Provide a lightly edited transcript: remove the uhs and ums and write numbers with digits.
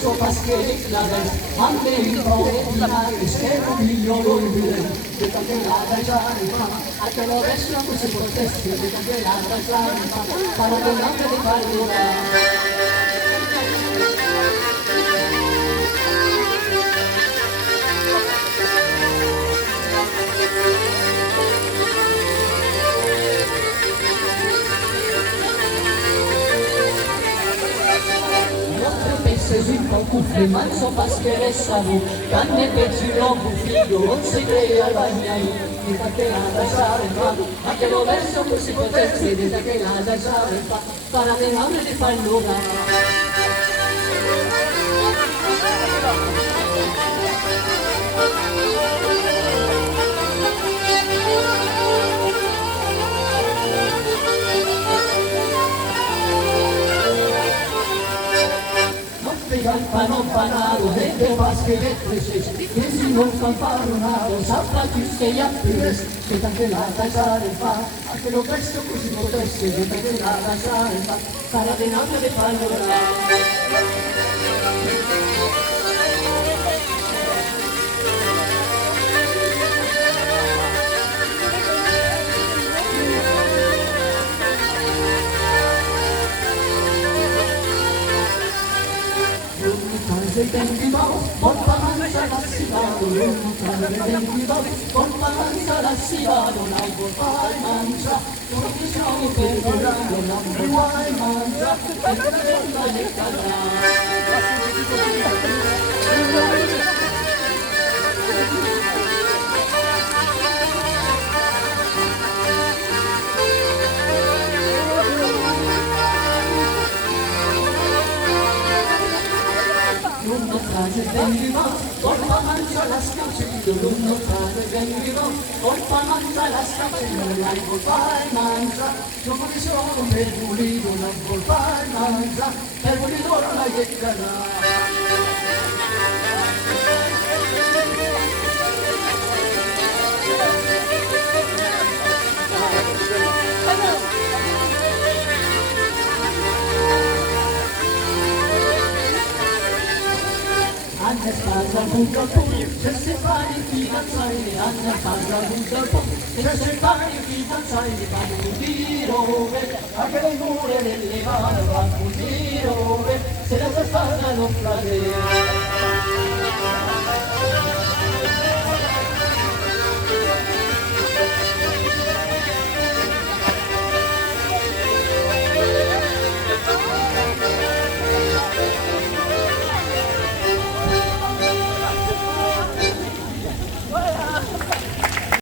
so paschelik lagen, anche in prove di mare, schermo migliolo in bile, che anche la già anche lo resto non si potesse, che anche la già para che anche di farlo. Se si preoccupi, ma non so paschere sabu, canne per giro un figlio, non si crea al bagnai, di che la lasciare fa, ma che lo verso così potesse, di che la lasciare fa, para de madre di fannuga. Campano panado, de vasque de treses, que si no fanfaronado, zapatos que ya pires, que tan la casa de fa, a que lo presto così potesse, que tan la casa de fa, para de nada de palora. Il tempo con palanza la si va, con palanza la si va, non hai vuol fare mangia, non ti siamo per volare, non vuoi mangia, e non le cadrà. Con la mangia la scacciando, non fate venire, con la mangia la scacciando, non la vuol fare mangia, non mi sono per pulito, non vuol fare mangia, per pulito non la getterà. Anne parla punto se si fa i fidanzati, Anne parla punto se si fa i fidanzati, vanno un tiro, anche le mura delle mani vanno un tiro, se la spalla non frate.